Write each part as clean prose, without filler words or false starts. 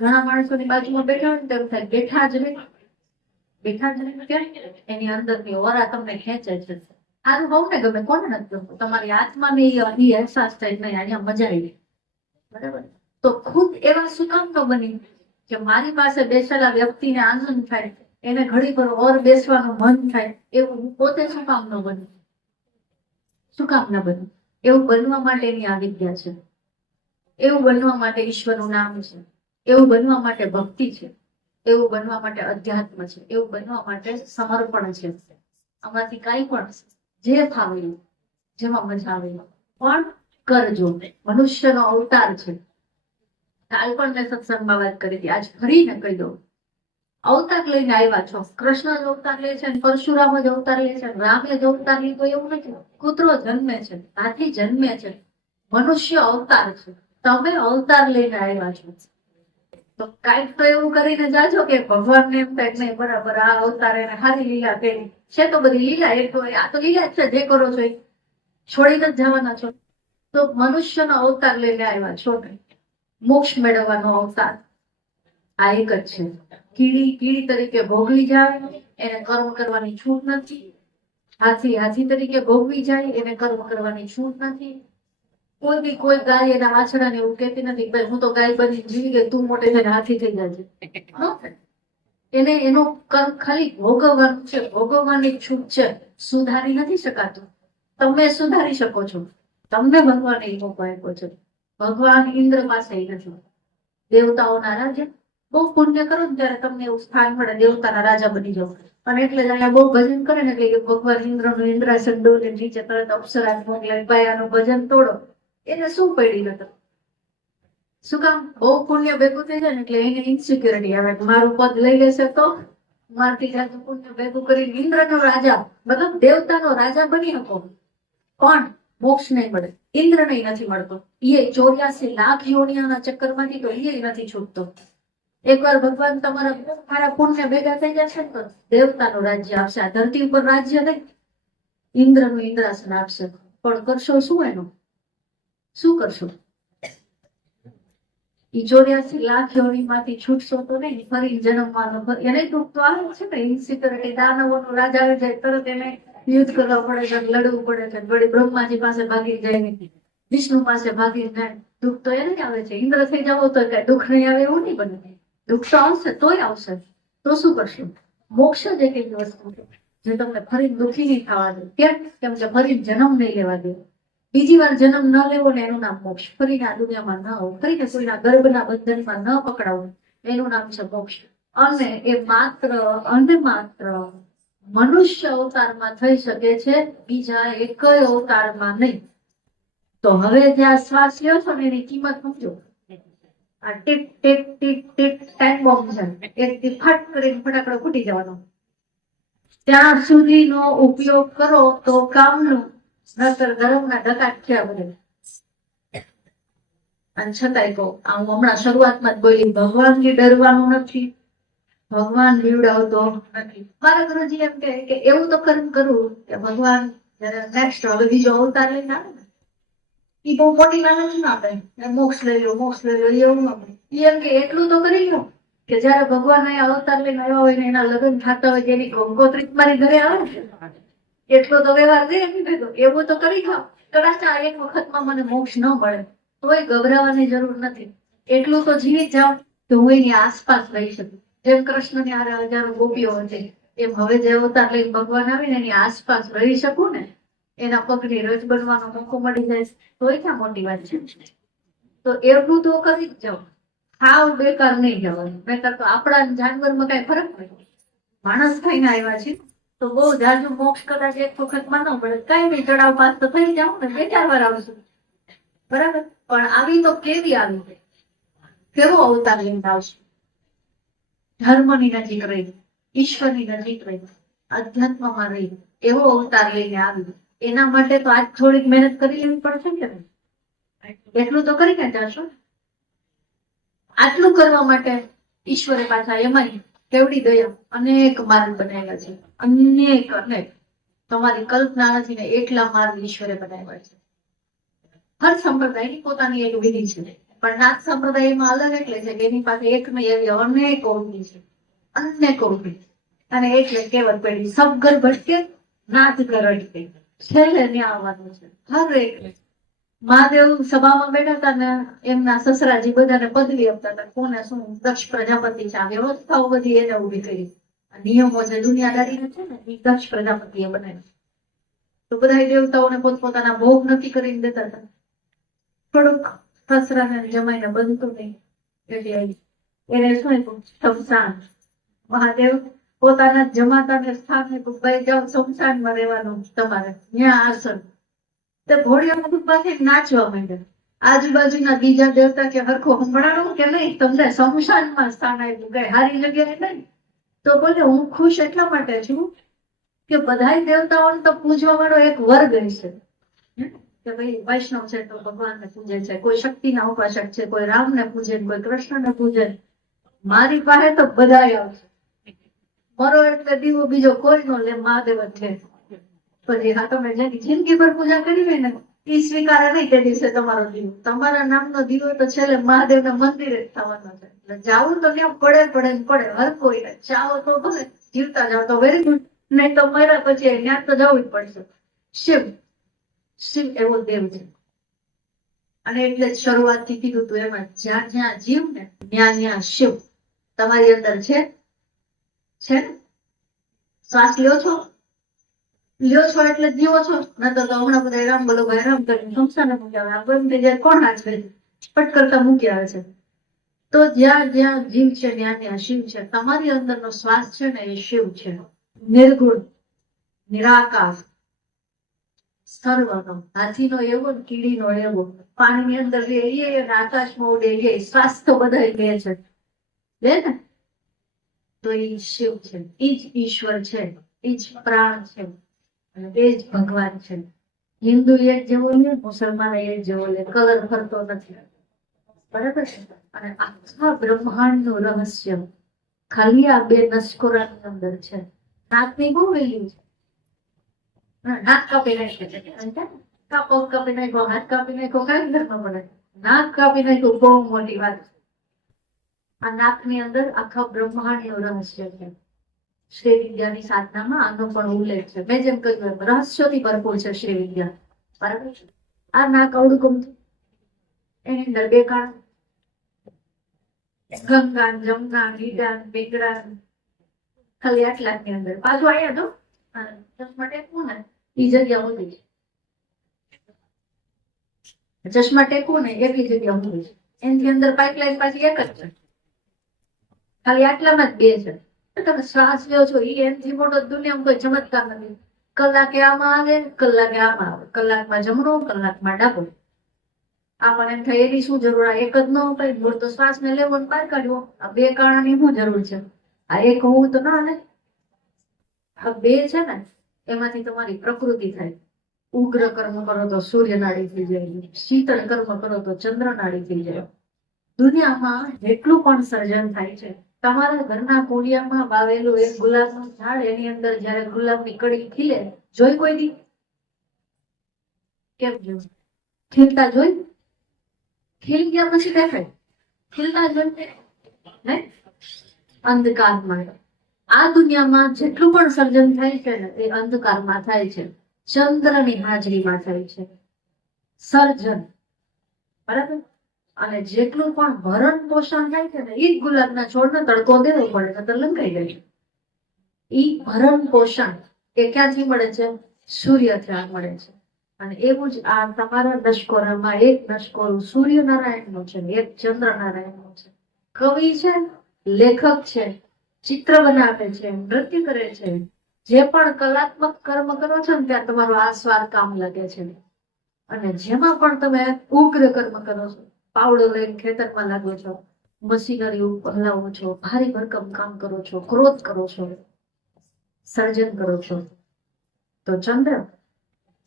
ઘણા માણસોની બાજુમાં બેઠા હોય ને તેમ થાય બેઠા જ રહે ક્યાં એની અંદરની ઓરા તમને ખેંચે છે. સારું બહુ ને ગમે, કોને નથી ગમતું? તમારી આત્માને એ અહેસાસ થાય નહીં અહીંયા મજા આવી, બરાબર? તો ખુદ એવા શું કામ ન બની કે મારી પાસે બેસેલા વ્યક્તિને આનંદ થાય, એને ઘડી પર ઓર બેસવાનું મન થાય, એવું હું પોતે શું કામ ન બની? શું કામ ન બની? એવું બનવા માટેની આ વિદ્યા છે, એવું બનવા માટે ઈશ્વરનું નામ છે, એવું બનવા માટે ભક્તિ છે, એવું બનવા માટે અધ્યાત્મ છે, એવું બનવા માટે સમર્પણ છે. આમાંથી કાંઈ પણ જે ફાવે જેમાં મજા આવે પણ કરજો. મનુષ્યનો અવતાર છે. કાલ પણ મેં સત્સંગમાં વાત કરી હતી, આજ ફરીને કહી દઉં. અવતાર લઈને આવ્યા છો. કૃષ્ણ જ અવતાર લે છે, પરશુરામ જ અવતાર લે છે, રામે જ અવતાર લીધો એવું નથી. કૂતરો જન્મે છે, હાથી જન્મે છે, મનુષ્ય અવતાર છે. તમે અવતાર લઈને આવ્યા છો તો કાંઈક તો એવું કરીને જાજો કે ભગવાનને એમ થાય નહીં બરાબર આ અવતાર એને સારી લીલા કરી છે. તો બધી લીલા એ તો આ તો લીલા જ છે, જે કરો છો એ છોડીને જ જવાના છો. તો મનુષ્યનો અવતાર લઈને આવ્યા છો ને, મોક્ષ મેળવવાનો અવતાર આ એક જ છે. કીડી તરીકે ભોગવી જાય એને કર્મ કરવાની છૂટ નથી. હાથી તરીકે ભોગવી જાય એને કર્મ કરવાની છૂટ નથી. કોઈ બી કોઈ ગાય એના વાછડાને એવું કહેતી નથી ભાઈ હું તો ગાય બની જીવી ગઈ, તું મોટે થઈને હાથી થઈ જાય. એને એનો કર્મ ખાલી ભોગવવાનું છે, ભોગવવાની છૂટ છે. સુધારી નથી શકાતું. તમે સુધારી શકો છો, તમને ભગવાને એ મોકો આપ્યો છે. ભગવાન ઇન્દ્ર પાસે નથી. દેવતાઓના રાજા બહુ પુણ્ય કરો ને ત્યારે તમને એવું સ્થાન મળે, દેવતાના રાજા બની જાવ. અને એટલે જ અહીંયા બહુ ભજન કરે ને એટલે ભગવાન ઇન્દ્રનું ઇન્દ્રાસન ડોલે નીચે તરત અપ્સરા મોકલે, પાયાનું ભજન તોડો. એને શું પડી નતો? શું કામ? બહુ પુણ્ય ભેગું થઈ જાય ને એટલે એને ઇન્સિક્યોરિટી આવે, મારું પદ લઈ લેશે તો મારથી જાજુ પુણ્ય ભેગું કરીને ઇન્દ્રનો રાજા મતલબ દેવતાનો રાજા બની શકો પણ મોક્ષ નહીં મળે. ઇન્દ્રને નથી મળતો. એ 84 લાખ યોનિઓના ચક્કરમાંથી તો એ નથી છૂટતો. એકવાર ભગવાન તમારા સારા પુણ્ય ભેગા થઈ જશે ને તો દેવતાનું રાજ્ય આપશે. આ ધરતી ઉપર રાજ્ય નહીં, ઇન્દ્રનું ઇન્દ્રાસન આપશે. પણ કરશો શું? એનું શું કરશો? 84 લાખ યોનીમાંથી છૂટશો તો નહીં, ફરી જન્મવાનો એને દુઃખ તો આવે છે ને. ઇન્સિક્યોરિટી, દાનવોનો રાજા આવી જાય તરત એને યુદ્ધ કરવા પડે છે, લડવું પડે છે. વળી બ્રહ્માજી પાસે ભાગી જાય, વિષ્ણુ પાસે ભાગી જાય. દુઃખ તો એને આવે છે. ઇન્દ્ર થઈ જાવ તો કઈ દુઃખ નહીં આવે એવું નહીં બને. દુઃખ તો આવશે, તોય આવશે. તો શું કરશો? મોક્ષ જ એક એવી વસ્તુ જે તમને ફરી દુઃખી નહીં થવા દે. કેમ કે ફરી જન્મ નહીં લેવા દે. બીજી વાર જન્મ ન લેવો ને એનું નામ મોક્ષ. ફરીને આ દુનિયામાં ન આવો, ફરીને કોઈના ગર્ભના બંધનમાં ન પકડાવું, એનું નામ છે મોક્ષ. અને એ માત્ર મનુષ્ય અવતારમાં થઈ શકે છે, બીજા એકય અવતારમાં નહીં. તો હવે જ્યાં શ્વાસ લ્યો છો ને એની કિંમત સમજો. આ tick tick tick tick time bomb છે, એક ફટ કરીને ફટાકડો ફૂટી જવાનો. ત્યાં સુધીનો ઉપયોગ કરો તો કામનું, નતર ગરમના ધકાટ થયા બધે. અને છતાંય કહું, આ હું હમણાં શરૂઆતમાં જ બોલી, ભગવાનથી ડરવાનું નથી, ભગવાન બીવડાવતો નથી. મારા ગુરુજી એમ કે એવું તો કર્મ કરવું કે ભગવાન નેક્સ્ટ હવે બીજો અવતાર લઈને આવે ને એ બહુ મોટી લાલચ ના આપે, મોક્ષ લઈ લો એવું ના આપે. એમ કે એટલું તો કરી લો કે જયારે ભગવાન અહીંયા અવતાર લઈને આવ્યા હોય ને એના લગ્ન થતા હોય તેની ગંગોત્રી મારી ઘરે આવે ને એટલો તો વ્યવહાર દે એમ કીધું. એવું તો કરી જાઓ. કદાચ આ એક વખતમાં મને મોક્ષ ન મળે તોય ગભરાવાની જરૂર નથી. એટલું તો જીવી જાઓ કે હું એની આસપાસ રહી શકું. જેમ કૃષ્ણની હારે હજારો ગોપીઓ હતી એમ હવે જે અવતાર લઈને ભગવાન આવીને એની આસપાસ રહી શકું ને, એના પગની રજ બનવાનો મોકો મળી જાય તોય ક્યાં મોટી વાત છે. તો એટલું તો કરી જ જાઓ. હાવ બેકાર નહીં જવાનું. બેકાર તો આપણા જાનવરમાં કઈ ફરક નહીં. માણસ થઈને આવ્યા છે તો બહુ જાજુ મોક્ષ કદાચ એક વખતમાં ન પડે, કઈ નહીં ચડાવ પાસ તો થઈ જાવ ને, 2-4 વાર આવશું બરાબર. પણ આવી તો કેવી આવી, કેવો અવતાર લઈને આવશે? ધર્મની નજીક રહી, ઈશ્વરની નજીક રહી, અધ્યાત્મમાં રહી, એવો અવતાર લઈને આવી. એના માટે તો આજ થોડીક મહેનત કરી લેવી પડશે કે નહીં? એટલું તો કરીને જશો. આટલું કરવા માટે ઈશ્વરે પાછા એમાં કેવડી દયા, અનેક માર્ગ બનાવ્યા છે, અનેક તમારી કલ્પના નથી ને એટલા માર્ગ ઈશ્વરે બનાવ્યા છે. હર સંપ્રદાયની પોતાની એક વિધિ છે. પણ નાથ સંપ્રદાયમાં અલગ એટલે છે કે એની પાસે એક નહીં એવી અનેક ઓળખી છે, અનેક ઓળખી. અને એટલે કહેવત પડી સબગર ભટકે નાથ ઘર અટકે. છેલ્લે ત્યાં આવવાનું છે હર એક. મહાદેવ સભામાં બેઠા હતા ને એમના સસરાજી બધાને પદવી આપતા હતા, કોને શું દક્ષ પ્રજાપતિ છે. આ વ્યવસ્થાઓ બધી એને ઉભી કરી, નિયમો છે દુનિયાદારી છે ને એ દક્ષ પ્રજાપતિએ બનાવી. તો બધા દેવતાઓને પોતપોતાના ભોગ નક્કી કરીને દેતા હતા. થોડુંક સસરાને જમાઈને બનતું નહીં એટલે એને શું આપ્યું? શમશાન. મહાદેવ પોતાના જમાતા ને સ્થાને ભાઈ જાઓ શમશાનમાં રહેવાનું તમારે, ત્યાં આસન. તે ઘોડીઓ પાસે નાચવા માંડ્યા. આજુબાજુના બીજા દેવતા કે હરખો સંભળાણું કે નહીં તમને શમશાનમાં સ્થાન આપ્યું, કઈ હારી જગ્યાએ નહીં. તો બોલે હું ખુશ એટલા માટે છું કે બધા દેવતાઓને તો પૂજવા વાળો એક વર્ગ છે કે ભાઈ વૈષ્ણવ છે તો ભગવાનને પૂજે છે, કોઈ શક્તિના ઉપાસક છે, કોઈ રામને પૂજે, કોઈ કૃષ્ણને પૂજે. મારી પાસે તો બધા આવશે, મરો એટલે દીવો બીજો કોઈ નો લે, મહાદેવ જ છે. પછી હા તમે જેની જિંદગી પર પૂજા કરી હોય ને એ સ્વીકારે નહીં તે દિવસે તમારો દીવો. તમારા નામનો દીવો તો છેલ્લે મહાદેવના મંદિરે જ થવાનો છે. એટલે જાવું તો ત્યાં પડે હર કોઈને. ચાવો તો ભલે, જીવતા જાવ તો વેરી ગુડ, નહીં તો મર્યા પછી ત્યાં તો જવું જ પડશે. શિવ એવો દેવ છે. અને એટલે જ શરૂઆતથી કીધું તું એમાં જ્યાં જ્યાં જીવ ને ત્યાં ત્યાં શિવ તમારી અંદર છે. શ્વાસ લ્યો છો એટલે જીવો છો. ન તો હમણાં બધા રામ બોલો ભાઈ રામ કરીને સંસારને મૂકી આવે. બંધ થઈ જાય કોણ હાથ કરી પટ કરતા મૂકી આવે છે. તો જ્યાં જ્યાં જીવ છે ત્યાં ત્યાં શિવ છે. તમારી અંદરનો શ્વાસ છે ને એ શિવ છે. નિર્ગુણ, નિરાકાર, સર્વનો. હાથીનો એવો ને કીડીનો એવો, પાણીની અંદર લે એ અને આકાશમાં ઉડે એ. શ્વાસ તો બધા લે છે, લે ને. તો એ શિવ છે, એ જ ઈશ્વર છે, એ જ પ્રાણ છે, અને એ જ ભગવાન છે. હિન્દુ એક જેવો લે, મુસલમાન એક જેવો લે, કલર ફરતો નથી. બરાબર છે. અને આખા બ્રહ્માંડનું રહસ્ય ખાલી આ બે નસકોરાની અંદર છે. નાકની બહુ વેલ્યુ છે. નાક કાપી નાખે છે, પગ કાપી નાખ્યો, હાથ કાપી નાખ્યો, કઈ ફરક ન પડે. નાક કાપી નાખ્યું બહુ મોટી વાત છે. આ નાકની અંદર આખા બ્રહ્માંડનું રહસ્ય છે. શ્રી વિદ્યાની સાધનામાં આનો પણ ઉલ્લેખ છે. મેં જેમ કહ્યું રહસ્યોથી ભરપૂર છે શ્રી વિદ્યા. બરાબર છે. આ નાક અવડું ગમતું, એની અંદર બે કાન, ગંગા, જમના, ગીડા, બેગડા, ખાલી આટલા ની અંદર. પાછું અહીંયા તો ચશ્મા ટેકવું ને એ જગ્યા હોતી છે. ચશ્મા ટેકવું ને એટલી જગ્યા હોતી છે. એની અંદર પાઇપલાઇન પાછી એક જ છે, ખાલી આટલામાં જ બે છે. તમે શ્વાસ લ્યો છો એ એનથી મોટો દુનિયામાં કોઈ ચમત્કાર નથી. કલાકે આમાં આવે, કલાકે આમાં આવે, કલાકમાં જમણો, કલાકમાં ડાબો. આપણને એમ થાય એની શું જરૂર? આ એક જ ન હોય, મૂળ તો શ્વાસ ને લેવો ને બહાર કાઢવો. આ બે કારણની શું જરૂર છે? આ એક હોવું તો ના હાલે. આ બે છે ને એમાંથી તમારી પ્રકૃતિ થાય. ઉગ્ર કર્મ કરો તો સૂર્ય નાડી થઈ જાય, શીતળ કર્મ કરો તો ચંદ્ર નાડી થઈ જાય. દુનિયામાં જેટલું પણ સર્જન થાય છે, તમારા ઘરના કોડિયામાં વાવેલું એક ગુલાબનું ઝાડ, એની અંદર જયારે ગુલાબની કડી ખીલે, જોઈ કોઈ દી? કેમ જોયું? ખીલતા જોઈ? ખીલ ગયા પછી દેખાય? ખીલતા જોઈ ને અંધકારમાં. આ દુનિયામાં જેટલું પણ સર્જન થાય છે ને એ અંધકારમાં થાય છે, ચંદ્રની હાજરીમાં થાય છે સર્જન. બરાબર. અને જેટલું પણ ભરણ પોષણ થાય છે ને એ ગુલાબના છોડને તડકો દેવો પડે તો લંકાઈ જાય છે. ઈ ભરણ પોષણ એ ક્યાંથી મળે છે? સૂર્યથી મળે છે. અને એવું જ આ તમારા નસકોરામાં એક નસકોરું સૂર્યનારાયણનું છે, એક ચંદ્રનારાયણનું છે. કવિ છે, લેખક છે, ચિત્ર બનાવે છે, નૃત્ય કરે છે. જે પણ કલાત્મક કર્મ કરો છો ને ત્યાં તમારો આ સ્વાદ કામ લાગે છે. અને જેમાં પણ તમે ઉગ્ર કર્મ કરો છો, પાવડો લઈને ખેતરમાં લાગો છો, મશીનરી હલાવો છો, ભારે ભરકમ કામ કરો છો, ક્રોધ કરો છો, સર્જન કરો છો, તો ચંદ્ર.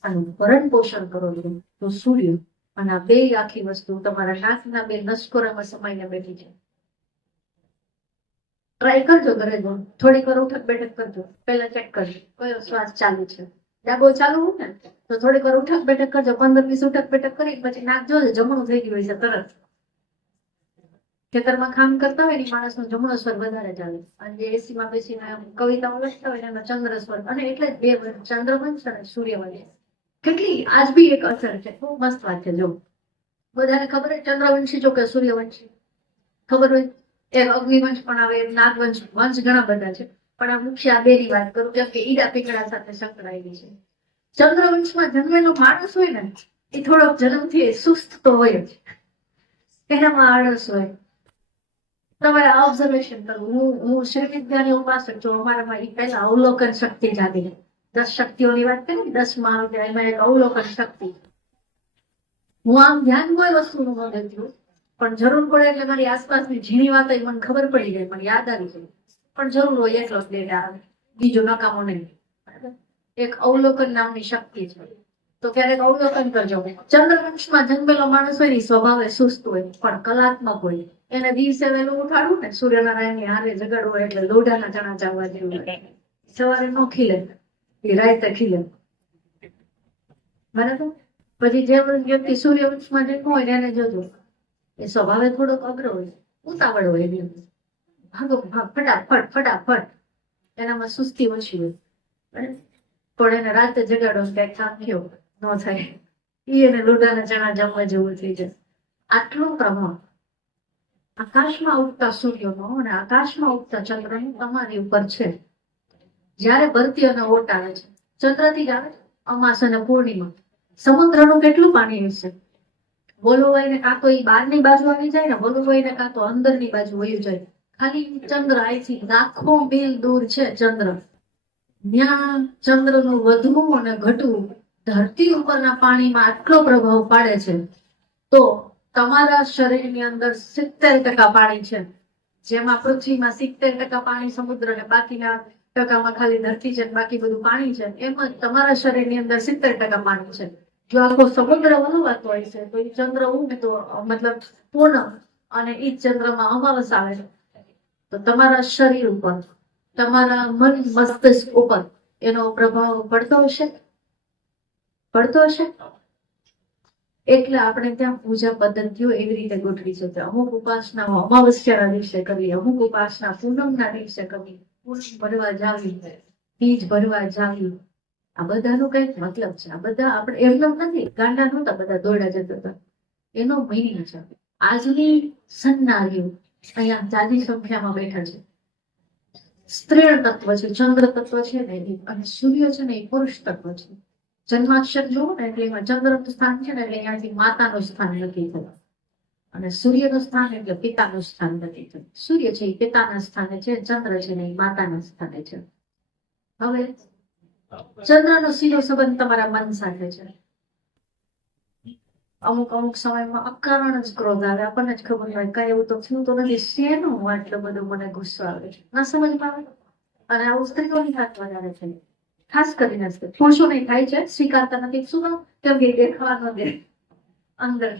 અને ભરણ પોષણ કરો છો તો સૂર્ય. અને આ બે આખી વસ્તુ તમારા નાકના બે નસકોરામાં સમાઈને બેઠી છે. ટ્રાય કરજો ઘરે, થોડીક વાર ઉઠક બેઠક કરજો. પહેલા ચેક કરજો કયો શ્વાસ ચાલુ છે. ડાબો ચાલુ હોય ને તો થોડીક વાર ઉઠક બેઠક કરજો. 15-20 ઉઠક બેઠક કરી પછી નાક જોજો જમણું થઈ ગયું છે તરત. ખેતરમાં કામ કરતા હોય ને ઈ માણસનો જમણો સ્વર વધારે ચાલે, અને જે એસી માં બેસીને આમ કવિતાઓ લખતા હોય ને એનો ચંદ્ર સ્વર, અને એટલે જ બે ચંદ્રવંશ અને સૂર્યવંશ કેટલી આજ બી એક અસર છે. બહુ મસ્ત વાત છે. જો બધાને ખબર હોય ચંદ્રવંશી જો કે સૂર્યવંશી ખબર હોય, એક અગ્નિવંશ પણ આવે, એક નાગવંશ, વંશ ઘણા બધા છે, પણ આ મુખ્ય આ બેની વાત કરું કેમ કે ઈડા પીકડા સાથે સંકળાયેલી છે. ચંદ્રવંશમાં જન્મેલો માણસ હોય ને એ થોડોક જન્મથી સુસ્ત તો હોય જ, એનામાં આળસ હોય. તમારે ઓબ્ઝર્વેશન કરવું. હું શ્રી વિદ્યાની ઉપાસક છું. અમારામાં એ પહેલા અવલોકન શક્તિ જાગી. 10 શક્તિઓની વાત કરી, 10 માં એમાં એક અવલોકન શક્તિ. હું આમ ધ્યાન કોઈ વસ્તુનું ન દેતી હોય, પણ જરૂર પડે એટલે મારી આસપાસની ઝીણી વાત મને ખબર પડી જાય, મને યાદ આવી જાય, પણ જરૂર હોય એટલો જ ડેટા આવે, બીજો નકામો નહીં. એક અવલોકન નામની શક્તિ છે, તો ક્યારેક અવલોકન કરજો. ચંદ્રવંશમાં જન્મેલો માણસ હોય ને સ્વભાવે સુસ્ત હોય પણ કલાત્મક હોય. એને દિવસે વહેલું ઉઠાડવું ને સૂર્યનારાયણની હારે જગાડવું હોય એટલે લોઢાના ચણા ચાવવા જેવું હોય. સવારે નો ખીલે એ રાતે ખીલે, બરાબર. પછી જે વ્યક્તિ સૂર્યવંશમાં જન્મ હોય ને એને જોજો એ સ્વભાવે થોડોક અગ્ર હોય, ઉતાવળ હોય, એની ભાગો ભાગ ફટાફટ ફટાફટ, એનામાં સુસ્તી ઓછી હોય. પણ એને રાતે જગાડો કઈક કામ થયો ન થાય, એને લોઢાના ચણા જમવા જેવું થઈ જાય. આટલો પ્રભાવ આકાશમાં ઉગતા સૂર્યનો અને આકાશમાં ઉગતા ચંદ્રનો તમારી ઉપર છે. જયારે ભરતી અને ઓટ આવે છે, ચંદ્રથી જ આવે, અમાસ અને પૂર્ણિમા, સમુદ્રનું કેટલું પાણી હશે. બોલવું હોય ને કાં તો એ બહારની બાજુ આવી જાય ને, બોલવું હોય ને કાં તો અંદરની બાજુ વયું જાય. ખાલી ચંદ્ર અહીંથી લાખો મીલ દૂર છે ચંદ્ર, ત્યાં ચંદ્રનું વધવું અને ઘટવું ધરતી ઉપરના પાણીમાં આટલો પ્રભાવ પાડે છે. તો તમારા શરીરની અંદર 70% પાણી છે, જેમાં પૃથ્વીમાં 70% પાણી સમુદ્ર ને બાકીના ટકામાં ખાલી ધરતી છે, બાકી બધું પાણી છે. એમ જ તમારા શરીરની અંદર 70% પાણી છે. જો આખો સમુદ્ર વલવાતો હોય છે તો એ ચંદ્ર ઉગતો મતલબ પૂર્ણ અને એ ચંદ્રમાં અમાવસ આવે તો તમારા શરીર ઉપર, તમારા મન મસ્તિષ્ક ઉપર એનો પ્રભાવ પડતો હશે, પડતો હશે. એટલે આપણે ત્યાં પૂજા પદ્ધતિઓ એવી રીતે ગોઠવી છે કે અમુક ઉપાસના અમાવસ્યાના દિવસે કરીએ, અમુક ઉપાસના પૂનમના દિવસે કરીએ, પૂનમ ભરવા જાવી, બીજ ભરવા જાવી. આ બધાનું કઈક મતલબ છે. આ બધા આપણે એમનેમ નથી, ગાંડા નહોતા બધા દોડા જતા હતા, એનો મિનિંગ છે. આજની સન્નારીઓ અહીંયા જાજી સંખ્યામાં બેઠા છે. સ્ત્રી તત્વ છે, ચંદ્ર તત્વ છે ને એ, અને સૂર્ય છે ને એ પુરુષ તત્વ છે. જન્માક્ષર જુઓ ને એટલે એમાં ચંદ્રનું સ્થાન છે ને એટલે અહીંયાથી માતાનું સ્થાન નક્કી થયું, અને સૂર્યનું સ્થાન એટલે પિતાનું સ્થાન નક્કી થયું. સૂર્ય છે એ પિતાના સ્થાને છે, ચંદ્ર છે ને એ માતાના સ્થાને છે. હવે ચંદ્રનો સીધો સંબંધ તમારા મન સાથે છે. અમુક અમુક સમયમાં અકારણ જ ક્રોધ આવે, આપણને જ ખબર હોય કઈ એવું તો થયું તો નથી, શેનું આટલો બધો મને ગુસ્સો આવે છે, ના સમજમાં આવે. અને આવું સ્ત્રીઓની હાથ વધારે છે, ખાસ કરીને પુરુષો નહીં થાય છે, સ્વીકારતા નથી. શું કહું? કેમ કે દેખાવા ન દે, અંદર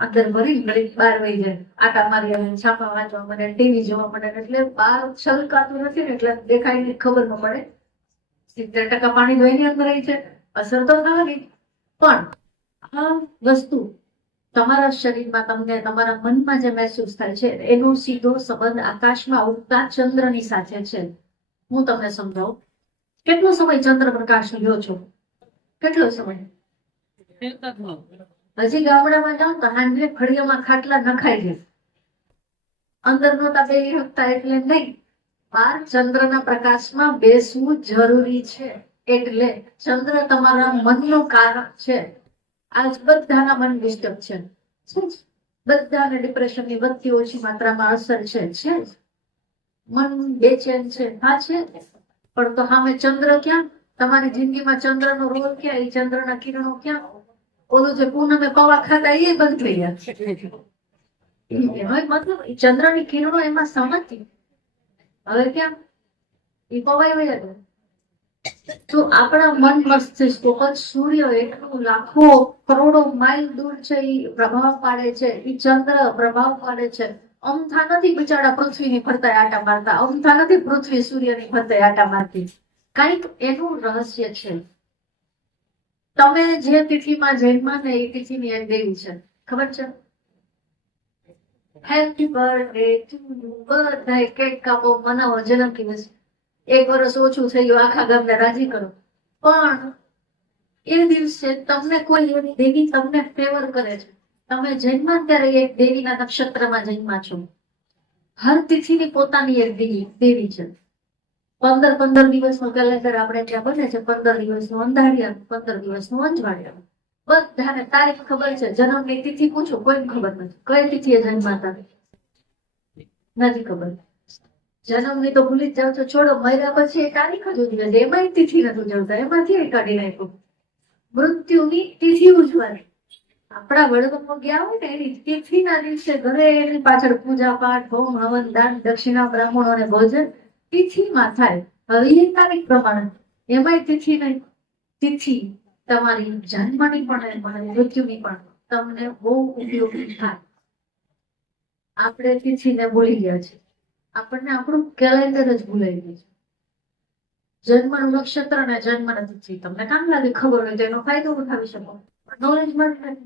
અંદર ભરી ભરી બહાર વહી જાય, આટા મારી આવે, છાપા વાંચવા મને, ટીવી જોવા મળે, એટલે બહાર છલકાતું નથી ને એટલે દેખાય ને ખબર ન પડે. 70% પાણી તો એની અંદર રહી છે, અસર તો થવાની. પણ આ વસ્તુ તમારા શરીરમાં તમને તમારા મનમાં જે મહેસૂસ થાય છે એનો સીધો સંબંધ આકાશમાં ઉગતા ચંદ્રની સાથે છે. હું તમને સમજાવું. કેટલો સમય ચંદ્ર પ્રકાશ લ્યો છો? કેટલો સમય? હજી ગામડામાં જાઓ તો હાંજે ફળિયામાં ખાટલા નખાઈ જાય, અંદર નહોતા બેસી શકતા એટલે નહીં, બહાર ચંદ્રના પ્રકાશમાં બેસવું જરૂરી છે. એટલે ચંદ્ર તમારા મનનું કારણ છે. આજ બધાના મન ડિસ્ટર્બ છે, બધાને ડિપ્રેશનની વધતી ઓછી માત્રામાં અસર છે. મન બેચેન છે, હા છે. પણ તો સામે ચંદ્ર ક્યાં? તમારી જિંદગીમાં ચંદ્રનો રોલ ક્યાં? એ ચંદ્રના કિરણો ક્યાં? ઓલું જે પૂનમે પૌવા ખાતા એ બંધ થઈ ગયા, એનો મતલબ ચંદ્રની કિરણો એમાં સમજતી. હવે ક્યાં એ પવાઈ ગયા. તો આપણા મન મસ્તિષ્ક ઉપર સૂર્ય એટલું લાખો કરોડો માઇલ દૂર છે, એ પ્રભાવ પાડે છે. એ ચંદ્ર પ્રભાવ પાડે છે. અમથા નથી બિચારા પૃથ્વીની ફરતે આટા મારતા, અમથા નથી પૃથ્વી સૂર્યની ફરતે આટા મારતી. કઈક એનું રહસ્ય છે. તમે જે તિથિમાં જન્મા ને એ તિથિની એક દેવી છે, ખબર છે? હેપી બર્થડે ટુ યુ, બધાએ કેક કાપો, મનાવો જન્મદિવસ. 1 વર્ષ ઓછું થઈ ગયું, આખા ગામને રાજી કરો. પણ એ દિવસે તમને કોઈ એવી દેવી તમને ફેવર કરે છે. તમે જન્મા ત્યારે એક દેવીના નક્ષત્રમાં જન્મા છો. હર તિથિની પોતાની એક દેવી છે. 15 દિવસનું કેલેન્ડર આપણે ત્યાં બને છે. 15 દિવસનું અંધારિયા, 15 દિવસનું અંજવાળિયા. બધાને તારીખ ખબર છે, જન્મની તિથિ પૂછો કોઈને ખબર નથી. કઈ તિથિએ જન્મા હતા નથી ખબર. જન્મની તો ભૂલી જ જાવ છો, છોડો. મર્યા પછી એ તારીખ જ ઉજવે છે, એમાંય તિથિ નથી ઉજવતા, એમાંથી કાઢી નાખ્યું. મૃત્યુની તિથિ ઉજવાની. આપણા વડવામાં ગયા હોય ને એની તિથિના દિવસે ઘરે એની પાછળ પૂજા પાઠ, હોમ હવન, દાન દક્ષિણા, બ્રાહ્મણોને ભોજન તિથિમાં થાય. હવે એ તારીખ પ્રમાણે એમાંય તિથિ નહીં. તિથિ તમારી જન્મની પણ અને મૃત્યુની પણ તમને બહુ ઉપયોગી થાય. આપણે તિથિને ભૂલી ગયા છે. આપણને આપણું કેલેન્ડર જ ભૂલાઈ ગયું છે. જન્મનું નક્ષત્ર અને જન્મની તિથિ તમને કામ લાગે ખબર હોય તો એનો ફાયદો ઉઠાવી શકો. નોલેજ મળે.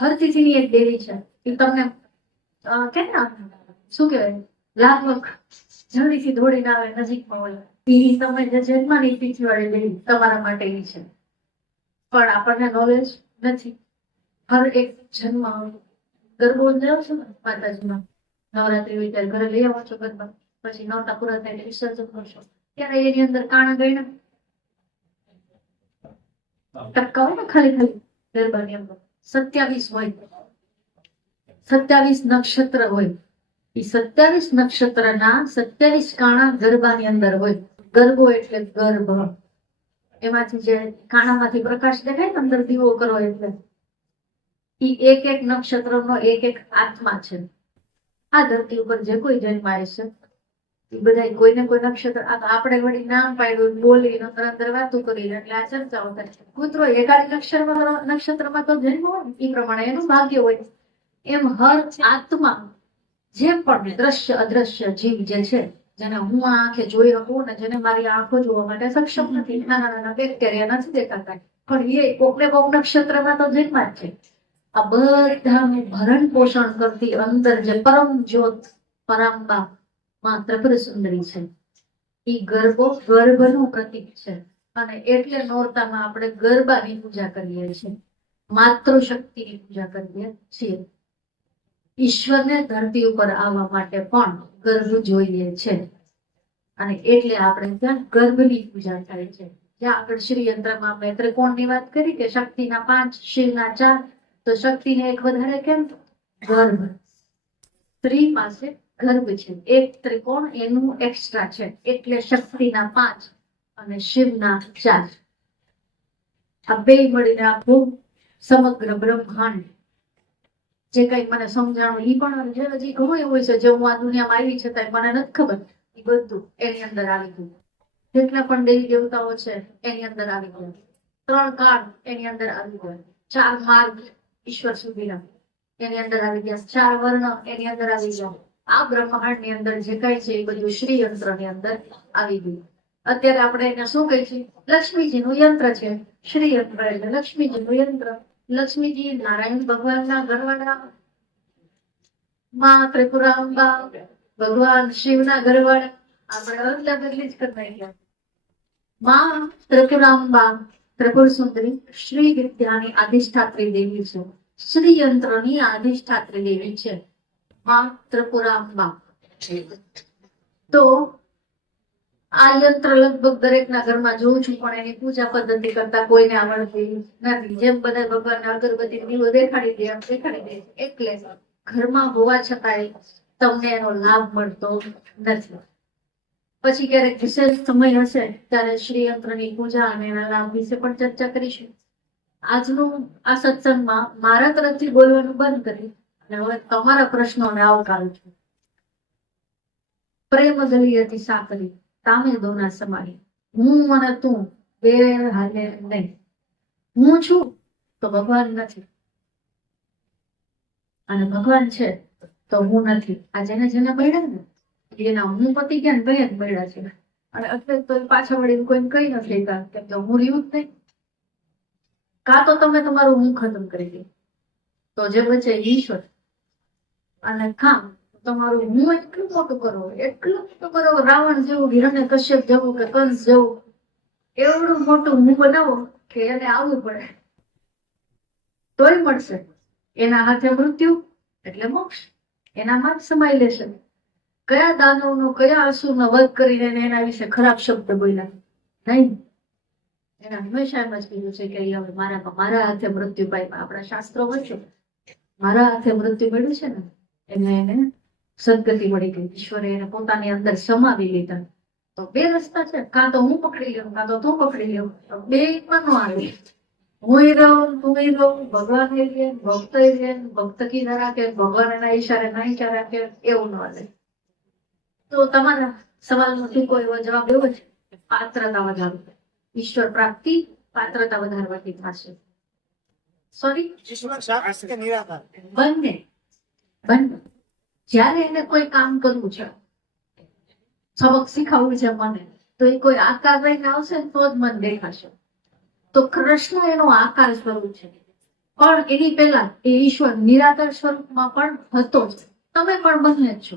હર તિથિની એક દેવી છે. એ તમને કેમ ના શું કહેવાય, લાગવક જલ્દીથી દોડીને આવે, નજીકમાં હોય. એ તમે જે જન્મની તિથિ વાળી દેવી તમારા માટે એ છે. પણ આપણને નોલેજ નથી. હર એક જન્મ ગરબો જાવ છો ને માતાજીમાં, નવરાત્રી હોય ત્યારે ઘરે લઈ આવો છો ગરબા, પછી નવતા પૂરા થાય એટલે વિસર્જન કરશો, ત્યારે એની અંદર કાણા ગયણા ટપકા હોય ને ખાલી ગરબાની અંદર 27 હોય, 27 નક્ષત્ર હોય. એ 27 નક્ષત્રના 27 કાણા ગરબાની અંદર હોય. ગરબો એટલે ગર્ભ. એમાંથી જે કાણામાંથી પ્રકાશ દેખાય ને અંદર દીવો કરો એટલે એ એક એક નક્ષત્રનો એક એક આત્મા છે. આ ધરતી ઉપર જે કોઈ જન્માય છે એ બધા કોઈને કોઈ નક્ષત્ર, આપણે વળી નામ પાડ્યું બોલી અંદર વાતો કરી એટલે આ ચર્ચાઓ થાય. કૂતરો એકાદી નક્ષત્રમાં તો જન્મ હોય એ પ્રમાણે એનું ભાગ્ય હોય. એમ હર આત્મા જે પણ દ્રશ્ય અદ્રશ્ય જીવ જે છે, જેને હું આ આંખે જોઈ શકું ને જેને મારી આંખો જોવા માટે સક્ષમ નથી, નાના નાના બેક્ટેરિયા નથી દેખાતા, પણ એ કોકને કોક નક્ષત્રમાં તો જન્મા જ છે. આ બધાનું ભરણ પોષણ કરતી અંદર જે પરમ જ્યોત પરાંબા માં ત્રિપુર સુંદરી છે, એ ગર્ભનું પ્રતીક છે. અને એટલે નોરતામાં આપણે ગરબાની પૂજા કરીએ છીએ, માતૃશક્તિની પૂજા કરીએ છીએ. ઈશ્વરને ધરતી ઉપર આવવા માટે પણ ગર્ભ જોઈએ છે. અને એટલે આપણે ત્યાં ગર્ભની પૂજા થાય છે. જ્યાં આગળ શ્રી યંત્રમાં મેં ત્રિકોણની વાત કરી કે શક્તિના 5, શિવના 4, તો શક્તિને એક વધારે કેમ? ગર્ભ. સ્ત્રી પાસે ગર્ભ છે, એક ત્રિકોણ એનું એક્સ્ટ્રા છે, એટલે શક્તિના 5 અને શિવના 4. આ બે મળીને આખું સમગ્ર બ્રહ્માંડ જે કઈ મને સમજાણું એ પણ હજી ઘણું એવું છે જે હું આ દુનિયામાં આવી છતાં મને નથી ખબર. એ બધું એની અંદર આવી ગયું. જેટલા પણ દેવી દેવતાઓ છે એની અંદર આવી ગયા. 3 કાળ એની અંદર આવી ગયા. 4 માર્ગ ઈશ્વર સુધીના એની અંદર આવી ગયા. 4 વર્ણ એની અંદર આવી ગયા. આ બ્રહ્માંડ ની અંદર જે કઈ છે એ બધું શ્રી યંત્ર ની અંદર આવી ગયું. અત્યારે આપણે એને શું કહી છીએ? લક્ષ્મીજીનું યંત્ર છે. શ્રી યંત્ર એટલે લક્ષ્મીજીનું યંત્ર. લક્ષ્મીજી નારાયણ ભગવાનના ઘરવાળા, માં ત્રિપુરાંબા ભગવાન શિવના ઘરવાળા. આપણે અદલા બદલી જ કરી નાખ્યા. માં ત્રિપુરાંબા ત્રિપુર સુંદરી શ્રી વિદ્યાની અધિષ્ઠાત્રી દેવી છે. શ્રી યંત્રની અધિષ્ઠાત્રી દેવી છે માં ત્રિપુરાંબા. તો આ યંત્ર લગભગ દરેકના ઘરમાં જોઉં છું, પણ એની પૂજા પદ્ધતિ કરતા કોઈને આવડતી નથી. જેમ બધા ભગવાનને અગરબત્તી દીવો દેખાડી દે એમ દેખાડી દે, એટલે ઘરમાં હોવા છતાંય તમને એનો લાભ મળતો નથી. પછી ક્યારેક વિશેષ સમય હશે ત્યારે શ્રી યંત્રની પૂજા અને એના લાભ વિશે પણ ચર્ચા કરીશું. આજનું આ સત્સંગમાં મારા તરફથી બોલવાનું બંધ કરી અને હવે તમારા પ્રશ્નોને આવકારું છું. પ્રેમ ગલી હતી સાકરી તામે દોના સમારી, હું અને તું બે હાલે નહીં. હું છું તો ભગવાન નથી, અને ભગવાન છે તો હું નથી. આ જેને જેને મળ્યા ને એના હું પતિ ગયા ને બે જ મળ્યા છે. અને એટલે તો પાછા વળીને કોઈને કઈ નથી લેતા, કેમ કે હું રહ્યું જ નહીં. કાં તો તમે તમારું હું ખતમ કરી દે તો જે બચે ઈશ્વર, અને કામ તમારું હું એટલું મોટું કરો, એટલું મોટું કરો, રાવણ જેવું, હિરણ્ય કશ્યપ જેવું કે કંસ જેવું એવડું મોટું હું બનાવો કે એને આવવું પડે તોય મળશે. એના હાથે મૃત્યુ એટલે મોક્ષ એનામાં જ સમાઈ લેશે. કયા દાનવનો કયા અસુરનો વધ કરીને એને એના વિશે ખરાબ શબ્દ બોલ્યા નહીં. એને હંમેશા એમ જ કીધું છે કે હવે મારા હાથે મૃત્યુ પામ્યા. આપણા શાસ્ત્રો વચ્ચે મારા હાથે મૃત્યુ મળ્યું છે ને એને સદગતિ મળી ગઈ. ઈશ્વરે એને પોતાની અંદર સમાવી લીધા. તો બે રસ્તા છે, કાં તો હું પકડી લઉં કાં તો તું પકડી લઉં. બે માં નો આવે. હું રહું તું રહું, ભગવાન રે ભક્ત રે, ભક્ત કી ના રાખે, ભગવાન એના ઈશારે નહીં રાખે, એવું ન હાલે. તો તમારા સવાલનો ટૂંકો એવો જવાબ એવો છે કે પાત્રતા વધારો. ઈશ્વર પ્રાપ્તિ પાત્રતા વધારવાથી થશે. સોરી, બંને બંને. જયારે એને કોઈ કામ કરવું છે, સબક શીખવવું છે મને, તો એ કોઈ આકાર લઈને આવશે તો જ મન દેખાશે. તો કૃષ્ણ એનો આકાર સ્વરૂપ છે, પણ એની પહેલા એ ઈશ્વર નિરાકાર સ્વરૂપમાં પણ હતો જ. તમે પણ બંને જ છો.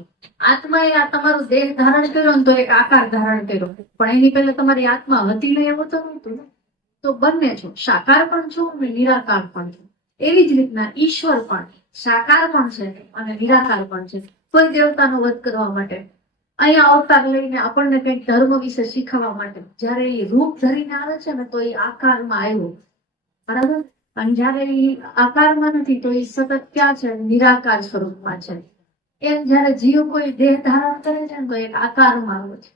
આત્માએ આ તમારો દેહ ધારણ કર્યો ને તો એક આકાર ધારણ કર્યો, પણ એની પહેલા તમારી આત્મા હતી ને એવું તો નહોતું ને. તો બંને છો, સાકાર પણ છો અને નિરાકાર પણ છો. એવી જ રીતના ઈશ્વર પણ સાકાર પણ છે અને નિરાકાર પણ છે. કોઈ દેવતાનો વધ કરવા માટે અહીંયા અવતાર લઈને આપણને કંઈક ધર્મ વિશે શીખવવા માટે જયારે એ રૂપ ધરીને આવે છે ને તો એ આકારમાં આવ્યો, બરાબર. અને જયારે એ આકારમાં નથી તો એ સતત ક્યાં છે? નિરાકાર સ્વરૂપમાં છે. એમ જયારે જીવ કોઈ દેહ ધારણ કરે છે ને તો એક આકારમાં આવે છે,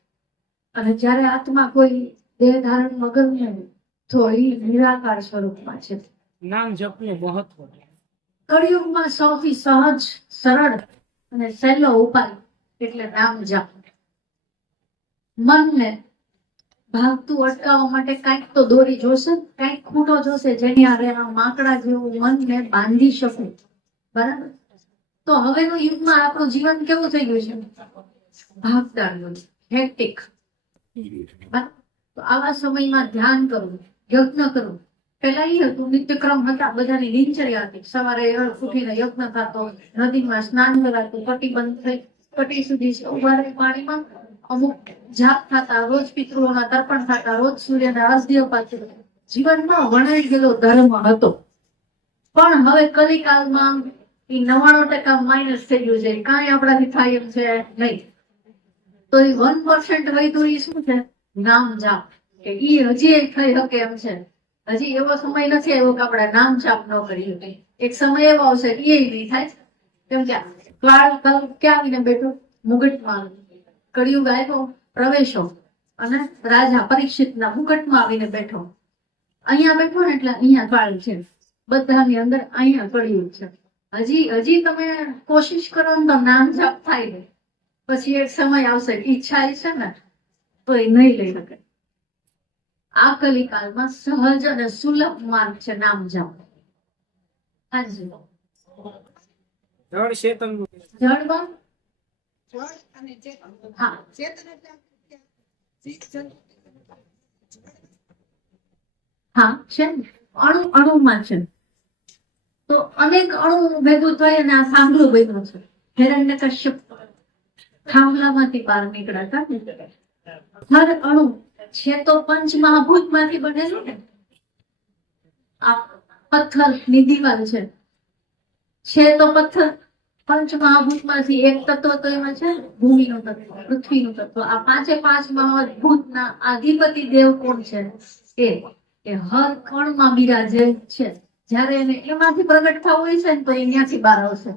અને જયારે આત્મા કોઈ દેહ ધારણ વગર નહીં તો એ નિરાકાર સ્વરૂપમાં છે. નામ જપનું મહત્વ. કળિયુગમાં સૌથી સહજ, સરળ અને સહેલો ઉપાય એટલે નામ જપ. મનને ભાગતું અટકાવવા માટે કઈક તો દોરી જોશે, કઈક ખૂટો જોશે જેની હારે આ માંકડા જેવું મનને બાંધી શકે, બરાબર. તો હવેનું યુગમાં આપણું જીવન કેવું થઈ ગયું છે? ભાગદોડ, હેક્ટિક. તો આવા સમયમાં ધ્યાન કરવું, યજ્ઞ કરવું. પેલા એ હતું નિત્યક્રમ હતા, બધાની દિનચર્યા હતી. સવારે ઉઠીને યજ્ઞ થતો, નદીમાં સ્નાન કરાતું, કટિબંધ થઈ કટી સુધી ઉભા રહી પાણીમાં, અમુક જાપ થતા, રોજ પિતૃઓના તર્પણ થતા, રોજ સૂર્યના અર્ધ્ય પાછળ. જીવનમાં વણાઈ ગયેલો ધર્મ હતો. પણ હવે કલિકાલમાં એ 99% માઇનસ થઈ ગયું છે. કાંઈ આપણાથી થાય એમ છે નહીં. તો એ 1% વધ્યું એ શું છે? નામ જાપ. કે ઈ હજી થઈ શકે એમ છે. હજી એવો સમય નથી આવ્યો કે આપણે નામ જાપ ન કરીએ. એક સમય એવો આવશે એ નહીં થાય. કેમ કે કાળ ક્યાં આવીને બેઠો? મુગટમાં. કળિયુગ આવ્યો, પ્રવેશો, અને રાજા પરીક્ષિતના મુકટમાં આવીને બેઠો. અહીંયા બેઠો ને એટલે અહીંયા કાળ છે. બધાની અંદર અહીંયા કળિયુગ છે. હજી તમે કોશિશ કરો ને તો નામ જાપ થાય ને પછી એક સમય આવશે, ઈચ્છા છે ને તો એ નહીં લઈ શકે. આ કલિકાલમાં સહજ અને સુલભ માર્ગ છે નામ જાપ. હાજી જળ ચેતન. જળમાં હા હા છે ને, અણુ અણુમાં છે. તો અનેક અણુ ભેગું થઈ અને આ થાંભલું બન્યું છે. હિરણ્યકશ્યપ થાંભલામાંથી બહાર નીકળ્યા હતા. હર અણુ છે તો પંચ મહાભૂત માંથી બનેલું ને. આ પથ્થરની દિવાલ છે તો પથ્થર. પંચ મહાભૂત માંથી એક તત્વ તો એમાં છે ભૂમિનું તત્વ, પૃથ્વીનું તત્વ. આ પાંચે પાંચ મહાભૂતના અધિપતિ દેવ કોણ છે? એ હર કણમાં બિરાજે છે. જયારે એને એમાંથી પ્રગટ થવું હોય છે ને તો એ ત્યાંથી બહાર આવશે.